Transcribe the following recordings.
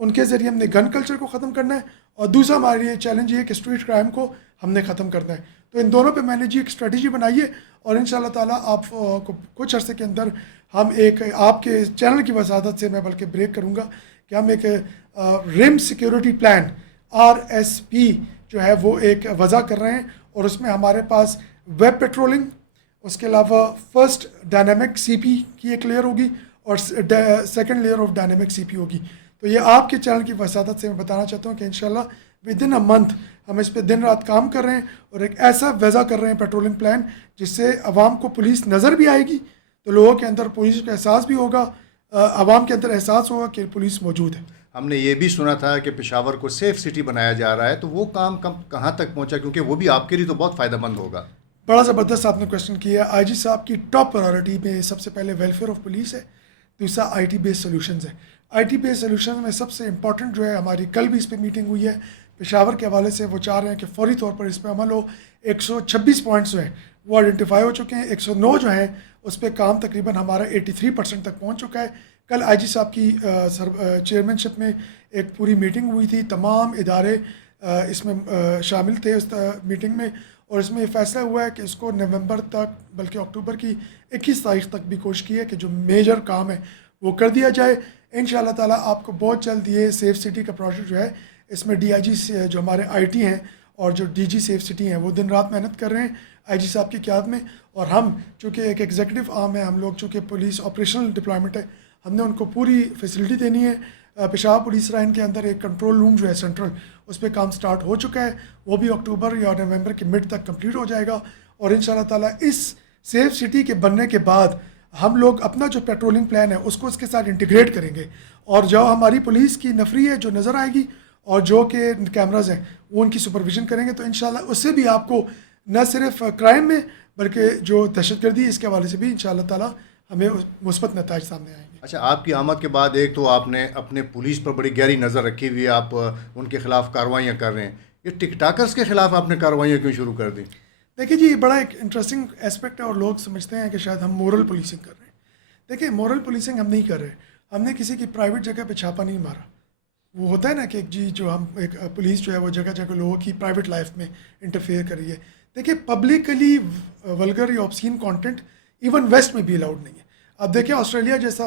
ان کے ذریعے ہم نے گن کلچر کو ختم کرنا ہے، اور دوسرا ہمارے لیے چیلنج یہ ہے کہ اسٹریٹ کرائم کو ہم نے ختم کرنا ہے. تو ان دونوں پہ میں نے جی ایک اسٹریٹجی بنائی ہے، اور ان شاء اللہ تعالیٰ آپ کو کچھ عرصے کے اندر ہم ایک آپ کے چینل کی وساطت سے میں بلکہ بریک کروں گا کہ ہم ایک رم سیکیورٹی پلان RSP جو ہے وہ ایک وضع کر رہے ہیں، اور اس میں ہمارے پاس ویب پیٹرولنگ، اس کے علاوہ فرسٹ ڈائنامک CP کی ایک لیئر ہوگی، اور second layer of dynamic CP ہوگی. تو یہ آپ کے چینل کی وساطت سے میں بتانا چاہتا ہوں کہ انشاءاللہ ود ان اے منتھ ہم اس پہ دن رات کام کر رہے ہیں، اور ایک ایسا وضع کر رہے ہیں پیٹرولنگ پلان جس سے عوام کو پولیس نظر بھی آئے گی، تو لوگوں کے اندر پولیس کا احساس بھی ہوگا، عوام کے اندر احساس ہوگا کہ پولیس موجود ہے. ہم نے یہ بھی سنا تھا کہ پشاور کو سیف سٹی بنایا جا رہا ہے، تو وہ کام کہاں تک پہنچا؟ کیونکہ وہ بھی آپ کے لیے تو بہت فائدہ مند ہوگا. بڑا زبردست آپ نے کوشچن کیا. IG صاحب کی ٹاپ پرائورٹی میں سب سے پہلے ویلفیئر آف پولیس ہے، دوسرا IT بیس سولوشنز ہے. IT بیس سولوشنز میں سب سے امپورٹنٹ جو ہے، ہماری کل بھی اس پہ میٹنگ ہوئی ہے پشاور کے حوالے سے، وہ چاہ رہے ہیں کہ فوری طور پر اس پہ عمل ہو. 126 پوائنٹس جو ہیں وہ آئیڈینٹیفائی ہو چکے ہیں، 109 جو ہیں اس پہ کام تقریباً ہمارا 83% تک پہنچ چکا ہے. کل IG صاحب کی چیئرمین شپ میں ایک پوری میٹنگ ہوئی تھی، تمام ادارے اس میں شامل تھے اس میٹنگ میں، اور اس میں یہ فیصلہ ہوا ہے کہ اس کو نومبر تک بلکہ اکتوبر کی 21 تاریخ تک بھی کوشش کی ہے کہ جو میجر کام ہے وہ کر دیا جائے. ان شاء اللہ تعالیٰ آپ کو بہت جلد یہ سیف سٹی کا پروجیکٹ جو ہے، اس میں DIG سے جو ہمارے IT ہیں اور جو DG سیف سٹی ہیں وہ دن رات محنت کر رہے ہیں IG صاحب کی قیادت میں. اور ہم چونکہ ایک ایگزیکٹو آرم ہے، ہم لوگ چونکہ پولیس آپریشنل ڈپلائمنٹ ہے، ہم نے ان کو پوری فیسلٹی دینی ہے. پشاور پولیس لائن کے اندر ایک کنٹرول روم جو ہے سینٹرل، اس پہ کام سٹارٹ ہو چکا ہے، وہ بھی اکتوبر یا نومبر کے مڈ تک کمپلیٹ ہو جائے گا. اور ان شاء اللہ تعالیٰ اس سیف سٹی کے بننے کے بعد ہم لوگ اپنا جو پیٹرولنگ پلان ہے اس کو اس کے ساتھ انٹیگریٹ کریں گے، اور جو ہماری پولیس کی نفری ہے جو نظر آئے گی، اور جو کہ کیمراز ہیں وہ ان کی سپرویژن کریں گے، تو انشاءاللہ اس سے بھی آپ کو نہ صرف کرائم میں بلکہ جو دہشت گردی اس کے حوالے سے بھی انشاءاللہ تعالیٰ ہمیں مثبت نتائج سامنے آئیں گے. اچھا، آپ کی آمد کے بعد ایک تو آپ نے اپنے پولیس پر بڑی گہری نظر رکھی ہوئی ہے، آپ ان کے خلاف کارروائیاں کر رہے ہیں. یہ ٹک ٹاکرز کے خلاف آپ نے کارروائیاں کیوں شروع کر دی؟ دیکھیے جی، یہ بڑا ایک انٹرسٹنگ اسپیکٹ ہے، اور لوگ سمجھتے ہیں کہ شاید ہم مورل پولیسنگ کر رہے ہیں. دیکھیں، مورل پولیسنگ ہم نہیں کر رہے. ہم نے کسی کی پرائیویٹ جگہ پہ چھاپا نہیں مارا. وہ ہوتا ہے نا کہ جی جو ہم ایک پولیس جو ہے وہ جگہ جگہ لوگوں کی پرائیویٹ لائف میں انٹرفیئر کر رہی ہے. دیکھیں، پبلکلی ولگر یا آبسین کانٹینٹ ایون ویسٹ میں بھی الاؤڈ نہیں ہے. اب دیکھیں آسٹریلیا جیسا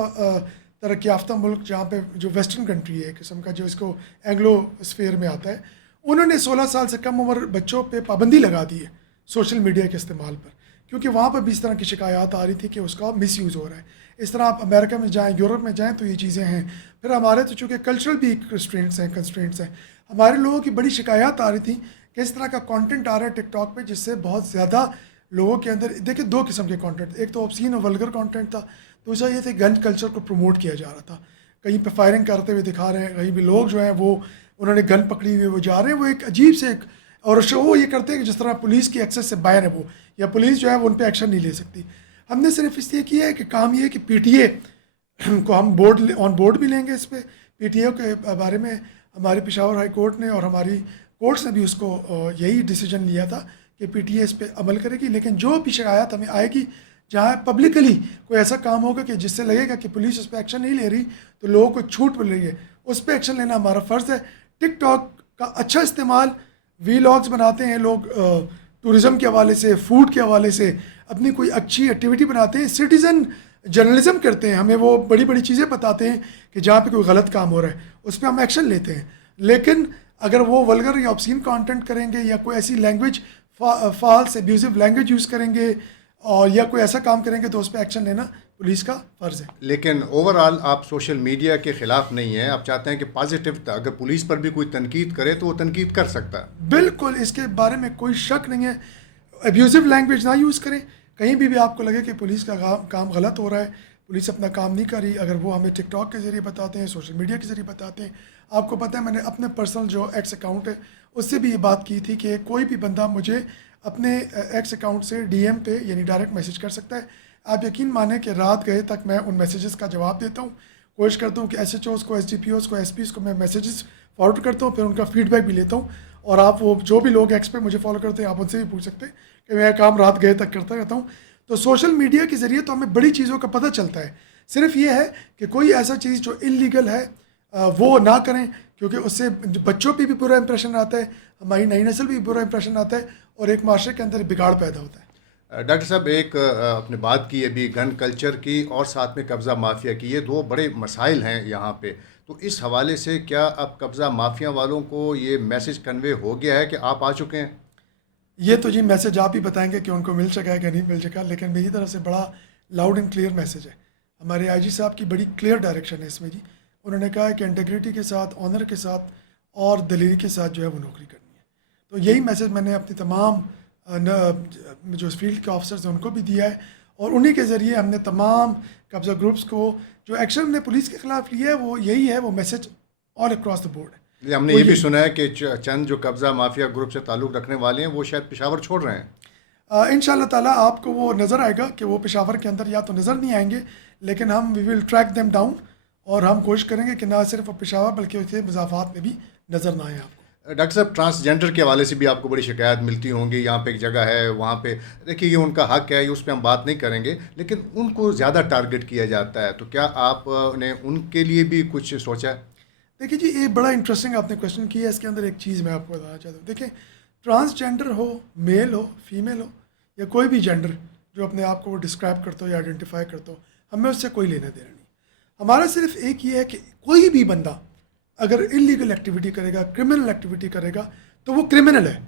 ترقی یافتہ ملک جہاں پہ جو ویسٹرن کنٹری ہے قسم کا، جو اس کو اینگلو اسفیئر میں آتا ہے، انہوں نے 16 سال سے کم عمر بچوں پہ پابندی لگا دی ہے سوشل میڈیا کے استعمال پر، کیونکہ وہاں پر بھی اس طرح کی شکایات آ رہی تھی کہ اس کا مس یوز ہو رہا ہے. اس طرح آپ امریکہ میں جائیں، یورپ میں جائیں تو یہ چیزیں ہیں. پھر ہمارے تو چونکہ کلچرل بھی کنسٹرینٹس ہیں، ہمارے لوگوں کی بڑی شکایات آ رہی تھی کہ اس طرح کا کانٹینٹ آ رہا ہے ٹک ٹاک پہ، جس سے بہت زیادہ لوگوں کے اندر، دیکھیں 2 قسم کے کانٹینٹ، ایک تو آبسین اور ولگر کانٹینٹ تھا، دوسرا یہ تھے گن کلچر کو پروموٹ کیا جا رہا تھا. کہیں پہ فائرنگ کرتے ہوئے دکھا رہے ہیں، کہیں بھی لوگ جو ہیں وہ انہوں نے گن پکڑی ہوئی وہ جا رہے ہیں، وہ ایک عجیب سے ایک، اور شو یہ کرتے ہیں کہ جس طرح پولیس کی ایکسس سے باہر ہے وہ، یا پولیس جو ہے وہ ان پہ ایکشن نہیں لے سکتی. ہم نے صرف اس لیے کیا ہے کہ کام یہ ہے کہ PTA کو ہم آن بورڈ بھی لیں گے. اس پہ PTA کے بارے میں ہماری پشاور ہائی کورٹ نے اور ہماری کورٹس نے بھی اس کو یہی ڈیسیجن لیا تھا کہ PTA اس پہ عمل کرے گی. لیکن جو بھی شکایات ہمیں آئے گی جہاں پبلکلی کوئی ایسا کام ہوگا کہ جس سے لگے گا کہ پولیس اس پہ ایکشن نہیں لے رہی تو لوگوں کو چھوٹ مل رہی ہے، اس پہ ایکشن لینا ہمارا فرض ہے. ٹک ٹاک کا اچھا استعمال، ولاگز بناتے ہیں لوگ، ٹورزم کے حوالے سے، فوڈ کے حوالے سے اپنی کوئی اچھی ایکٹیویٹی بناتے ہیں، سٹیزن جرنلزم کرتے ہیں، ہمیں وہ بڑی بڑی چیزیں بتاتے ہیں کہ جہاں پہ کوئی غلط کام ہو رہا ہے اس پہ ہم ایکشن لیتے ہیں. لیکن اگر وہ ولگر یا آبسین کانٹینٹ کریں گے، یا کوئی ایسی لینگویج فالس ایبیوزو لینگویج یوز کریں گے، اور یا کوئی ایسا کام کریں گے، تو اس پہ ایکشن لینا پولیس کا فرض ہے. لیکن اوور آل آپ سوشل میڈیا کے خلاف نہیں ہیں، آپ چاہتے ہیں کہ پازیٹیو، اگر پولیس پر بھی کوئی تنقید کرے تو وہ تنقید کر سکتا ہے. بالکل، اس کے بارے میں کوئی شک نہیں ہے. ایبیوزو لینگویج نہ یوز کریں. کہیں بھی آپ کو لگے کہ پولیس کا کام غلط ہو رہا ہے، پولیس اپنا کام نہیں کر رہی، اگر وہ ہمیں ٹک ٹاک کے ذریعے بتاتے ہیں، سوشل میڈیا کے ذریعے بتاتے ہیں. آپ کو پتہ ہے میں نے اپنے پرسنل جو ایکس اکاؤنٹ ہے اس سے بھی یہ بات کی تھی کہ کوئی بھی بندہ مجھے اپنے ایکس اکاؤنٹ سے DM پہ یعنی ڈائریکٹ میسیج کر سکتا ہے. آپ یقین مانیں کہ رات گئے تک میں ان میسیجز کا جواب دیتا ہوں. کوشش کرتا ہوں کہ SHOs کو، SDPOs کو، SPs کو میں میسیجز فارورڈ کرتا ہوں، پھر ان کا فیڈ بیک بھی لیتا ہوں. اور آپ وہ جو بھی لوگ ایکس پہ مجھے فالو کرتے ہیں آپ ان سے بھی پوچھ سکتے ہیں کہ میں کام رات گئے تک کرتا رہتا ہوں. تو سوشل میڈیا کے ذریعے تو ہمیں بڑی چیزوں کا پتہ چلتا ہے. صرف یہ ہے کہ کوئی ایسا چیز جو انلیگل ہے وہ نہ کریں، کیونکہ اس سے بچوں پہ بھی برا امپریشن آتا ہے، ہماری نئی نسل بھی برا امپریشن آتا ہے، اور ایک معاشرے کے اندر بگاڑ پیدا ہوتا ہے۔ ڈاکٹر صاحب ایک آپ نے بات کی ابھی گن کلچر کی اور ساتھ میں قبضہ مافیا کی، یہ دو بڑے مسائل ہیں یہاں پہ، تو اس حوالے سے کیا اب قبضہ مافیا والوں کو یہ میسج کنوے ہو گیا ہے کہ آپ آ چکے ہیں؟ یہ تو جی میسج آپ ہی بتائیں گے کہ ان کو مل چکا ہے کہ نہیں مل چکا، لیکن میری طرف سے بڑا لاؤڈ اینڈ کلیئر میسج ہے۔ ہمارے آئی جی صاحب کی بڑی کلیئر ڈائریکشن ہے اس میں جی، انہوں نے کہا ہے کہ انٹیگریٹی کے ساتھ، آنر کے ساتھ اور دلیری کے ساتھ جو ہے وہ نوکری کرنی ہے۔ تو یہی میسج میں نے اپنی تمام جو فیلڈ کے آفیسرز ہیں ان کو بھی دیا ہے، اور انہی کے ذریعے ہم نے تمام قبضہ گروپس کو جو ایکشن ہم نے پولیس کے خلاف لیا ہے وہ یہی ہے، وہ message all across the board ہے۔ ہم نے یہ بھی سنا ہے کہ چند جو قبضہ مافیا گروپ سے تعلق رکھنے والے ہیں وہ شاید پشاور چھوڑ رہے ہیں۔ ان شاء اللہ تعالیٰ آپ کو وہ نظر آئے گا کہ وہ پشاور کے اندر یا تو نظر نہیں آئیں گے، لیکن ہم وی ول ٹریک دیم ڈاؤن، اور ہم کوشش کریں گے کہ نہ صرف پشاور بلکہ اس کے مضافات میں بھی نظر نہ آئیں آپ کو۔ ڈاکٹر صاحب ٹرانسجینڈر کے حوالے سے بھی آپ کو بڑی شکایت ملتی ہوں گی، یہاں پہ ایک جگہ ہے وہاں پہ دیکھیے یہ ان کا حق ہے، اس پہ ہم بات نہیں کریں گے، لیکن ان کو زیادہ ٹارگٹ کیا جاتا ہے، تو کیا آپ نے ان کے لیے بھی کچھ سوچا ہے؟ دیکھیے جی یہ بڑا انٹرسٹنگ آپ نے کویشچن کیا ہے، اس کے اندر ایک چیز میں آپ کو بتانا چاہتا ہوں۔ دیکھیں ٹرانسجینڈر ہو، میل ہو، فیمیل ہو، یا کوئی بھی جینڈر جو اپنے آپ کو وہ ڈسکرائب کرتا ہو یا آئیڈینٹیفائی کرتا ہو، ہمیں اس سے کوئی لینا دینا نہیں۔ ہمارا صرف ایک یہ ہے کہ کوئی بھی بندہ اگر انلیگل ایکٹیویٹی کرے گا، کرمنل ایکٹیویٹی کرے گا، تو وہ کرمنل ہے،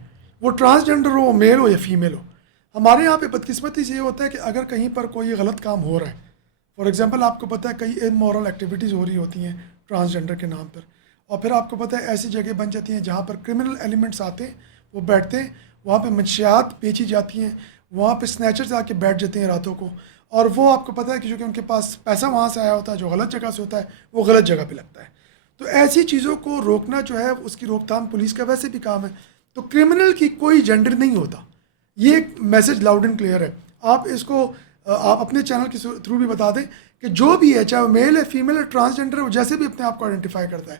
وہ ٹرانسجینڈر ہو، میل ہو یا فیمیل ہو۔ ہمارے یہاں پہ بدقسمتی سے یہ ہوتا ہے کہ اگر کہیں پر کوئی غلط کام ہو رہا ہے، فار ایگزامپل آپ کو پتہ ہے کئی امورل ایکٹیویٹیز ہو رہی ہوتی ہیں ٹرانسجینڈر کے نام پر، اور پھر آپ کو پتہ ہے ایسی جگہ بن جاتی ہیں جہاں پر کرمنل ایلیمنٹس آتے ہیں، وہ بیٹھتے ہیں، وہاں پہ منشیات بیچی جاتی ہیں، وہاں پہ سنیچرز آ کے بیٹھ جاتے ہیں راتوں کو، اور وہ آپ کو پتہ ہے کہ چونکہ ان کے پاس پیسہ وہاں سے آیا ہوتا ہے، جو غلط جگہ سے ہوتا ہے وہ غلط جگہ پہ لگتا ہے۔ تو ایسی چیزوں کو روکنا جو ہے اس کی روک تھام پولیس کا ویسے بھی کام ہے۔ تو کرمنل کی کوئی جینڈر نہیں ہوتا، یہ ایک میسج لاؤڈ اینڈ کلیئر ہے۔ آپ اس کو آپ اپنے چینل کے تھرو بھی بتا دیں کہ جو بھی ہے، چاہے وہ میل ہے، فیمیل ہے، ٹرانسجینڈر ہے، وہ جیسے بھی اپنے آپ کو آئیڈینٹیفائی کرتا ہے،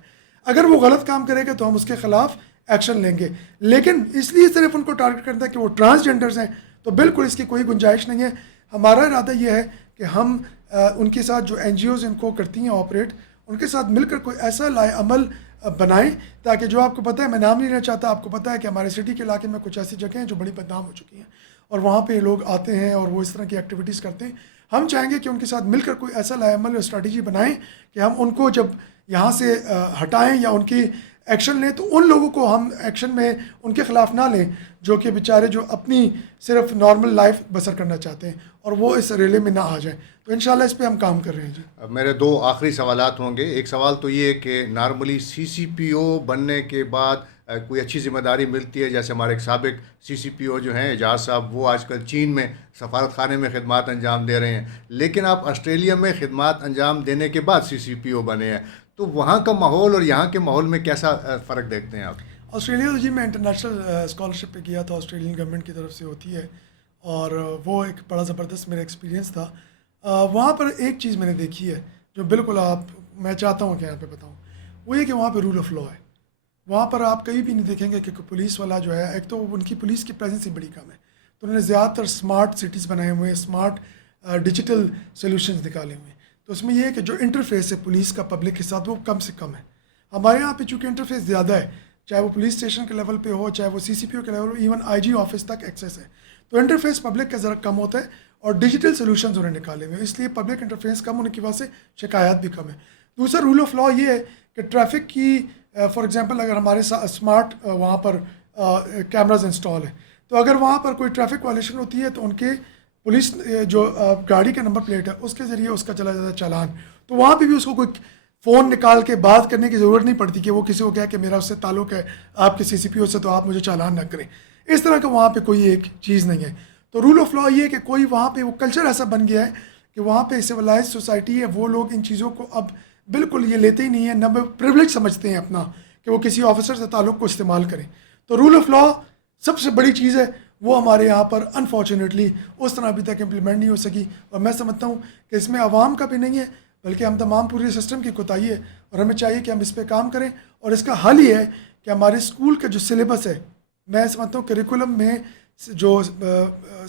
اگر وہ غلط کام کرے گا تو ہم اس کے خلاف ایکشن لیں گے۔ لیکن اس لیے صرف ان کو ٹارگٹ کرتا ہے کہ وہ ٹرانسجینڈرز ہیں، تو بالکل اس کی کوئی گنجائش نہیں ہے۔ ہمارا ارادہ یہ ہے کہ ہم ان کے ساتھ جو این جی اوز ان کو کرتی ہیں آپریٹ، ان کے ساتھ مل کر کوئی ایسا لائے عمل بنائیں تاکہ جو آپ کو پتہ ہے، میں نام نہیں لینا چاہتا، آپ کو پتہ ہے کہ ہمارے سٹی کے علاقے میں کچھ ایسی جگہیں ہیں جو بڑی بدنام ہو چکی ہیں، اور وہاں پہ لوگ آتے ہیں اور وہ اس طرح کی ایکٹیویٹیز کرتے ہیں۔ ہم چاہیں گے کہ ان کے ساتھ مل کر کوئی ایسا لائے عمل اور اسٹریٹجی بنائیں کہ ہم ان کو جب یہاں سے ہٹائیں یا ان کی ایکشن لیں، تو ان لوگوں کو ہم ایکشن میں ان کے خلاف نہ لیں جو کہ بیچارے جو اپنی صرف نارمل لائف بسر کرنا چاہتے ہیں، اور وہ اس ریلے میں نہ آ جائیں۔ تو انشاءاللہ اس پہ ہم کام کر رہے ہیں جی۔ میرے دو آخری سوالات ہوں گے۔ ایک سوال تو یہ ہے کہ نارملی سی سی پی او بننے کے بعد کوئی اچھی ذمہ داری ملتی ہے، جیسے ہمارے ایک سابق سی سی پی او جو ہیں اعجاز صاحب، وہ آج کل چین میں سفارت خانے میں خدمات انجام دے رہے ہیں، لیکن آپ آسٹریلیا میں خدمات انجام دینے کے بعد سی سی پی او بنے ہیں، تو وہاں کا ماحول اور یہاں کے ماحول میں کیسا فرق دیکھتے ہیں آپ؟ آسٹریلیا جی میں انٹرنیشنل اسکالرشپ پہ گیا تھا، آسٹریلین گورنمنٹ کی طرف سے ہوتی ہے، اور وہ ایک بڑا زبردست میرا ایکسپیرینس تھا۔ وہاں پر ایک چیز میں نے دیکھی ہے جو بالکل میں چاہتا ہوں کہ یہاں پہ بتاؤں، وہ یہ کہ وہاں پہ رول آف لا ہے۔ وہاں پر آپ کہیں بھی نہیں دیکھیں گے کہ پولیس والا جو ہے، ایک تو ان کی پولیس کی پریزنس ہی بڑی کم ہے، تو انہوں نے زیادہ تر اسمارٹ سٹیز بنائے ہوئے ہیں، اسمارٹ ڈیجیٹل سولوشنز نکالے ہوئے ہیں۔ تو اس میں یہ ہے کہ جو انٹرفیس ہے پولیس کا پبلک کے ساتھ وہ کم سے کم ہے۔ ہمارے یہاں پہ چونکہ انٹرفیس زیادہ ہے، چاہے وہ پولیس اسٹیشن کے لیول پہ ہو، چاہے وہ سی سی پی او کے لیول ہو، ایون آئی جی آفس تک ایکسیس ہے، تو انٹرفیس پبلک کا ذرا کم ہوتا ہے، اور ڈیجیٹل سولوشنز انہوں نے نکالے ہوئے ہیں، اس لیے پبلک انٹرفیس کم ہونے کی وجہ سے شکایات بھی کم ہے۔ دوسرا رول آف لا یہ ہے کہ ٹریفک کی فار ایگزامپل اگر ہمارے اسمارٹ وہاں پر کیمراز انسٹال ہیں، تو اگر وہاں پر کوئی ٹریفک وائلیشن ہوتی ہے تو ان کے پولیس جو گاڑی کا نمبر پلیٹ ہے اس کے ذریعے اس کا چلا جاتا ہے چالان، تو وہاں پہ بھی اس کو کوئی فون نکال کے بات کرنے کی ضرورت نہیں پڑتی کہ وہ کسی کو کہے کہ میرا اس سے تعلق ہے آپ کے سی سی پی او سے، تو آپ مجھے چالان نہ کریں۔ اس طرح کا وہاں پہ کوئی ایک چیز نہیں ہے۔ تو رول آف لا یہ ہے کہ کوئی وہاں پہ وہ کلچر ایسا بن گیا ہے کہ وہاں پہ سویلائز سوسائٹی ہے، وہ لوگ ان چیزوں کو اب بالکل یہ لیتے ہی نہیں ہیں، نہ پریولیج سمجھتے ہیں اپنا کہ وہ کسی آفیسر سے تعلق کو استعمال کریں۔ تو رول آف لا سب سے بڑی چیز ہے، وہ ہمارے یہاں پر انفارچونیٹلی اس طرح ابھی تک امپلیمنٹ نہیں ہو سکی، اور میں سمجھتا ہوں کہ اس میں عوام کا بھی نہیں ہے بلکہ ہم تمام پورے سسٹم کی کوتاہی ہے، اور ہمیں چاہیے کہ ہم اس پہ کام کریں، اور اس کا حل یہ ہے کہ ہمارے اسکول کا جو سلیبس ہے، میں سمجھتا ہوں کریکولم میں جو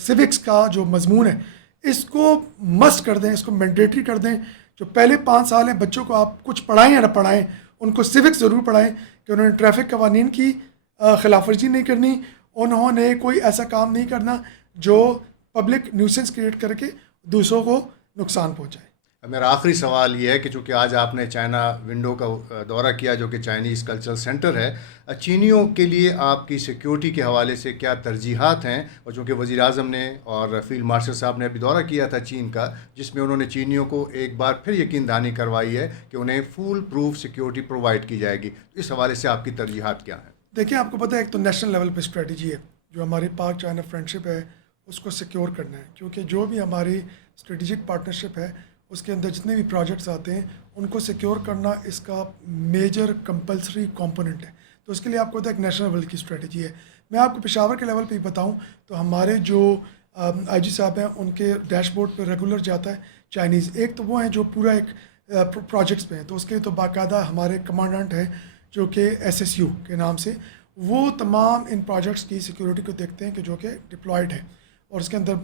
سیوکس کا جو مضمون ہے اس کو مسٹ کر دیں، اس کو مینڈیٹری کر دیں، جو پہلے 5 سال ہیں بچوں کو آپ کچھ پڑھائیں یا نہ پڑھائیں, ان کو سوکس ضرور پڑھائیں کہ انہوں نے ٹریفک قوانین کی خلاف ورزی نہیں کرنی, انہوں نے کوئی ایسا کام نہیں کرنا جو پبلک نیوسنس کریٹ کر کے دوسروں کو نقصان پہنچائے. میرا آخری سوال یہ ہے کہ چونکہ آج آپ نے چائنا ونڈو کا دورہ کیا جو کہ چائنیز کلچرل سینٹر ہے, چینیوں کے لیے آپ کی سیکیورٹی کے حوالے سے کیا ترجیحات ہیں؟ اور چونکہ وزیر اعظم نے اور فیلڈ مارشل صاحب نے ابھی دورہ کیا تھا چین کا, جس میں انہوں نے چینیوں کو ایک بار پھر یقین دہانی کروائی ہے کہ انہیں فول پروف سیکیورٹی پرووائڈ کی جائے گی, اس حوالے سے آپ کی ترجیحات کیا ہیں؟ دیکھیں, آپ کو پتہ ہے ایک تو نیشنل لیول پہ اسٹریٹجی ہے جو ہماری پاک چائنا فرینڈشپ ہے اس کو سیکیور کرنا ہے, کیونکہ جو بھی ہماری اسٹریٹجک پارٹنرشپ ہے اس کے اندر جتنے بھی پروجیکٹس آتے ہیں ان کو سیکیور کرنا اس کا میجر کمپلسری کمپوننٹ ہے. تو اس کے لیے آپ کو پتہ ہے ایک نیشنل لیول کی اسٹریٹجی ہے. میں آپ کو پشاور کے لیول پہ بتاؤں تو ہمارے جو آئی جی صاحب ہیں ان کے ڈیش بورڈ پہ ریگولر جاتا ہے چائنیز. ایک تو وہ ہیں جو پورا ایک پروجیکٹس پہ ہیں, تو اس کے تو باقاعدہ ہمارے کمانڈنٹ ہیں جو کہ SSU کے نام سے, وہ تمام ان پروجیکٹس کی سیکیورٹی کو دیکھتے ہیں کہ جو کہ ڈپلائڈ ہے, اور اس کے اندر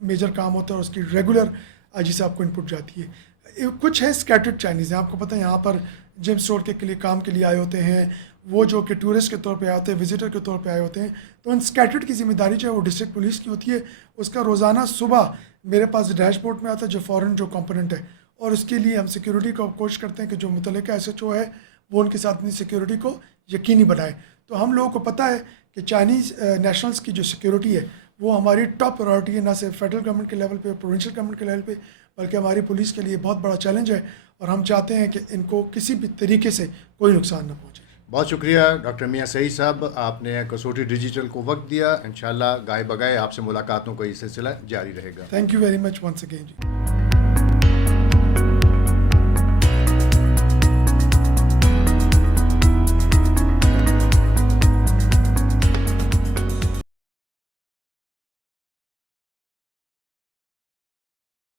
میجر کام ہوتا ہے اور اس کی ریگولر آئی جی صاحب کو انپٹ جاتی ہے. کچھ ہے اسکیٹرڈ چائنیز ہیں, آپ کو پتہ ہے یہاں پر جم اسٹور کے لیے کام کے لیے آئے ہوتے ہیں, وہ جو کہ ٹورسٹ کے طور پہ آتے ہیں, وزٹر کے طور پہ آئے ہوتے ہیں. تو ان اسکیٹرڈ کی ذمہ داری جو ہے وہ ڈسٹرکٹ پولیس کی ہوتی ہے. اس کا روزانہ صبح میرے پاس ڈیش بورڈ میں آتا ہے جو فورن جو کمپوننٹ ہے, اور اس کے لیے ہم سیکیورٹی کو کوشش کرتے ہیں کہ جو متعلقہ SHO ہے وہ ان کے ساتھ اپنی سیکیورٹی کو یقینی بنائے. تو ہم لوگوں کو پتہ ہے کہ چائنیز نیشنلز کی جو سیکیورٹی ہے وہ ہماری ٹاپ پرائورٹی ہے, نہ صرف فیڈرل گورنمنٹ کے لیول پہ, پروونشل گورنمنٹ کے لیول پہ, بلکہ ہماری پولیس کے لیے بہت بڑا چیلنج ہے, اور ہم چاہتے ہیں کہ ان کو کسی بھی طریقے سے کوئی نقصان نہ پہنچے. بہت شکریہ ڈاکٹر میاں سعید صاحب, آپ نے کسوٹی ڈیجیٹل کو وقت دیا. انشاءاللہ گائے بگائے آپ سے ملاقاتوں کا یہ سلسلہ جاری رہے گا. Thank you very much once again G.